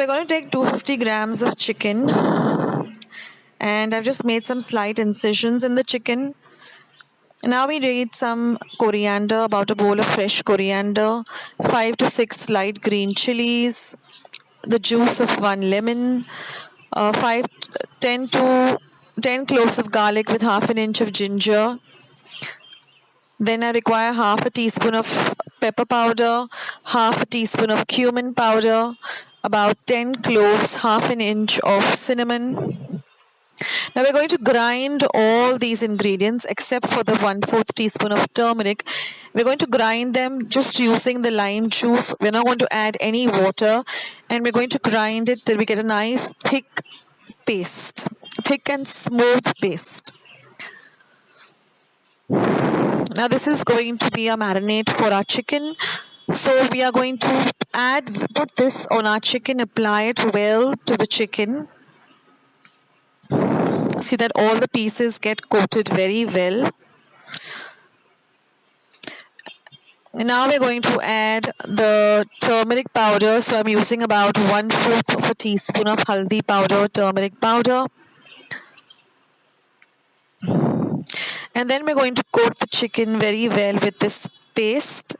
we're going to take 250 grams of chicken, and I've just made some slight incisions in the chicken. Now we need some coriander, about a bowl of fresh coriander, 5 to 6 light green chilies, the juice of 1 lemon, 10 cloves of garlic with half an inch of ginger. Then I require half a teaspoon of pepper powder, half a teaspoon of cumin powder, about 10 cloves, half an inch of cinnamon. Now we're going to grind all these ingredients except for the 1/4 teaspoon of turmeric. We're going to grind them just using the lime juice. We're not going to add any water, and we're going to grind it till we get a nice thick paste, thick and smooth paste. Now this is going to be a marinade for our chicken. So we are going to put this on our chicken, apply it well to the chicken. See that all the pieces get coated very well. And now we're going to add the turmeric powder. So I'm using about 1/4 of a teaspoon of haldi powder, turmeric powder. And then we're going to coat the chicken very well with this paste.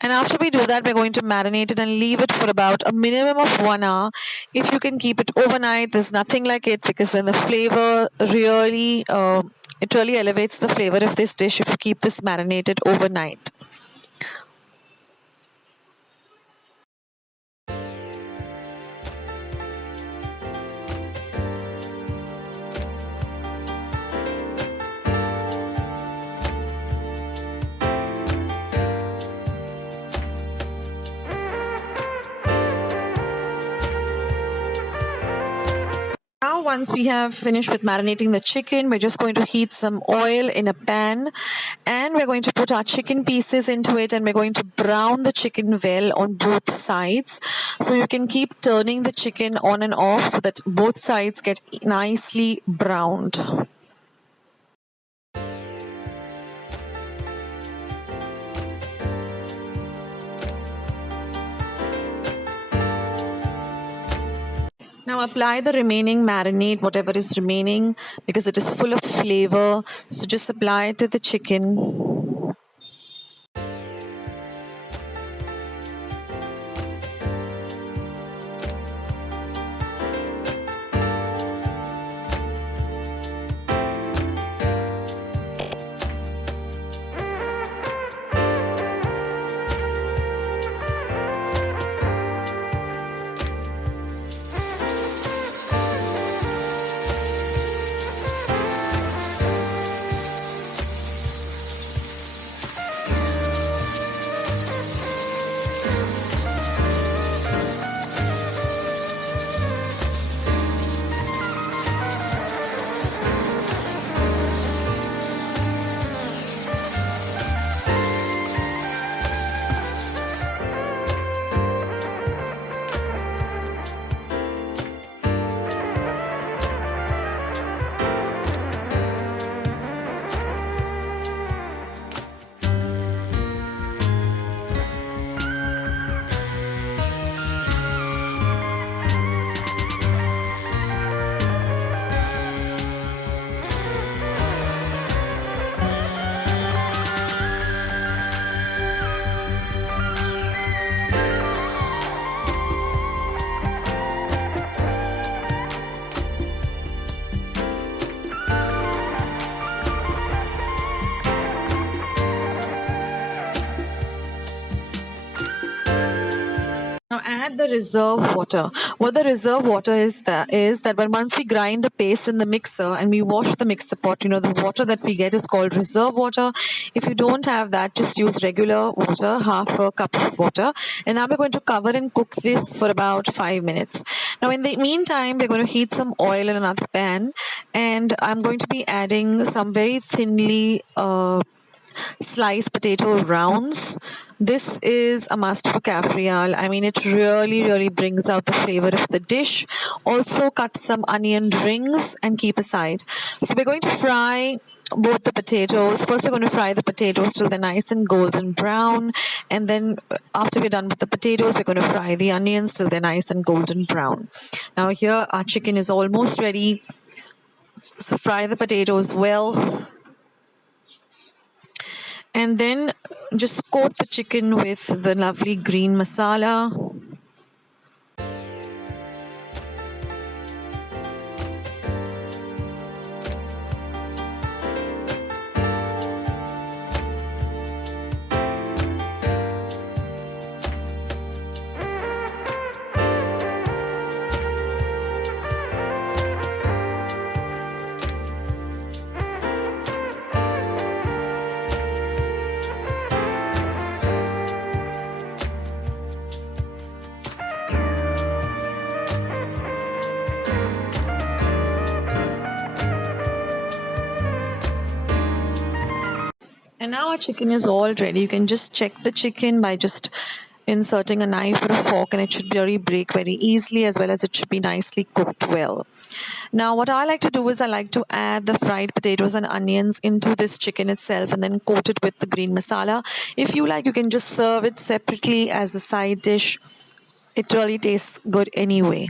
And after we do that, we're going to marinate it and leave it for about a minimum of 1 hour. If you can keep it overnight, there's nothing like it, because then the flavor really, it really elevates the flavor of this dish if you keep this marinated overnight. Now once we have finished with marinating the chicken, we're just going to heat some oil in a pan, and we're going to put our chicken pieces into it, and we're going to brown the chicken well on both sides. So you can keep turning the chicken on and off so that both sides get nicely browned. Now apply the remaining marinade, whatever is remaining, because it is full of flavor. So just apply it to the chicken. Now add the reserve water. What the reserve water is that when once we grind the paste in the mixer and we wash the mixer pot, the water that we get is called reserve water. If you don't have that, just use regular water, half a cup of water. And now we're going to cover and cook this for about 5 minutes. Now in the meantime, we're going to heat some oil in another pan, and I'm going to be adding some very thinly sliced potato rounds. This is a must for CAFREAL. I mean, it really brings out the flavor of the dish. Also cut some onion rings and keep aside. So we're going to fry both the potatoes. First, we're going to fry the potatoes till they're nice and golden brown. And then after we're done with the potatoes, we're going to fry the onions till they're nice and golden brown. Now here our chicken is almost ready. So fry the potatoes well. And then just coat the chicken with the lovely green masala. And now our chicken is all ready. You can just check the chicken by just inserting a knife or a fork, and it should really break very easily, as well as it should be nicely cooked well. Now what I like to do is I like to add the fried potatoes and onions into this chicken itself and then coat it with the green masala. If you like, you can just serve it separately as a side dish. It really tastes good anyway.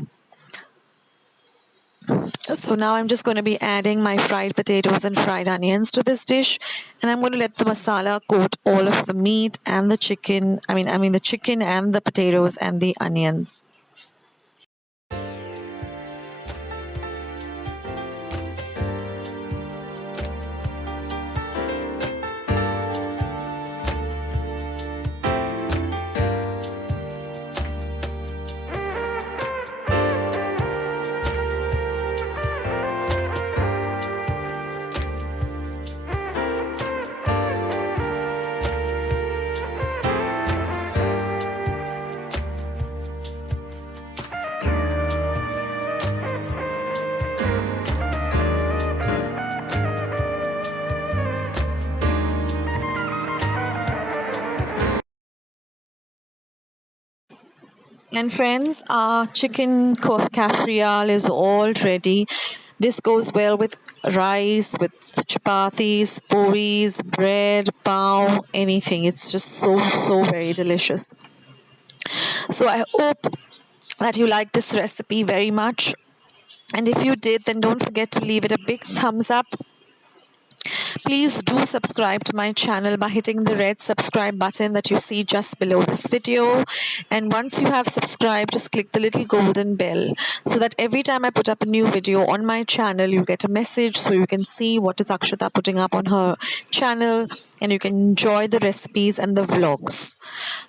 So now I'm just going to be adding my fried potatoes and fried onions to this dish, and I'm going to let the masala coat all of the meat and the chicken. I mean the chicken and the potatoes and the onions. And friends, our chicken CAFREAL is all ready. This goes well with rice, with chapatis, puris, bread, pav, anything. It's just so very delicious. So I hope that you like this recipe very much. And if you did, then don't forget to leave it a big thumbs up. Please do subscribe to my channel by hitting the red subscribe button that you see just below this video. And once you have subscribed, just click the little golden bell so that every time I put up a new video on my channel, you get a message so you can see what is Akshata putting up on her channel, and you can enjoy the recipes and the vlogs.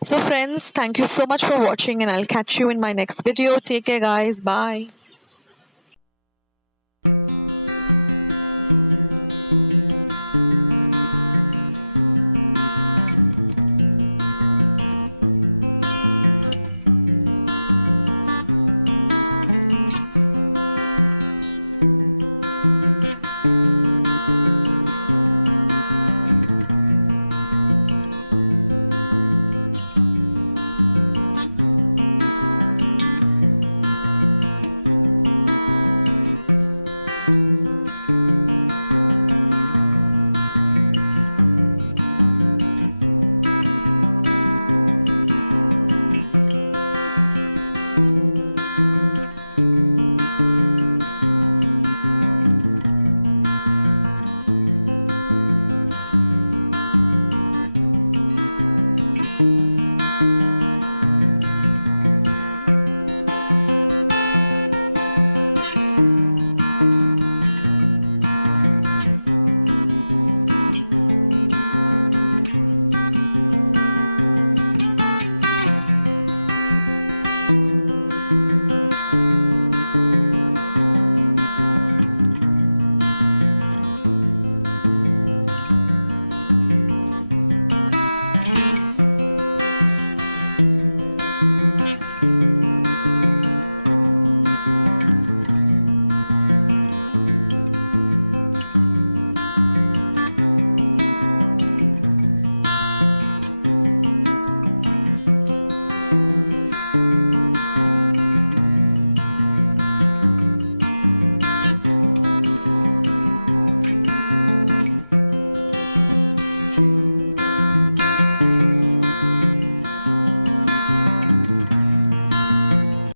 So friends, thank you so much for watching, and I'll catch you in my next video. Take care guys. Bye.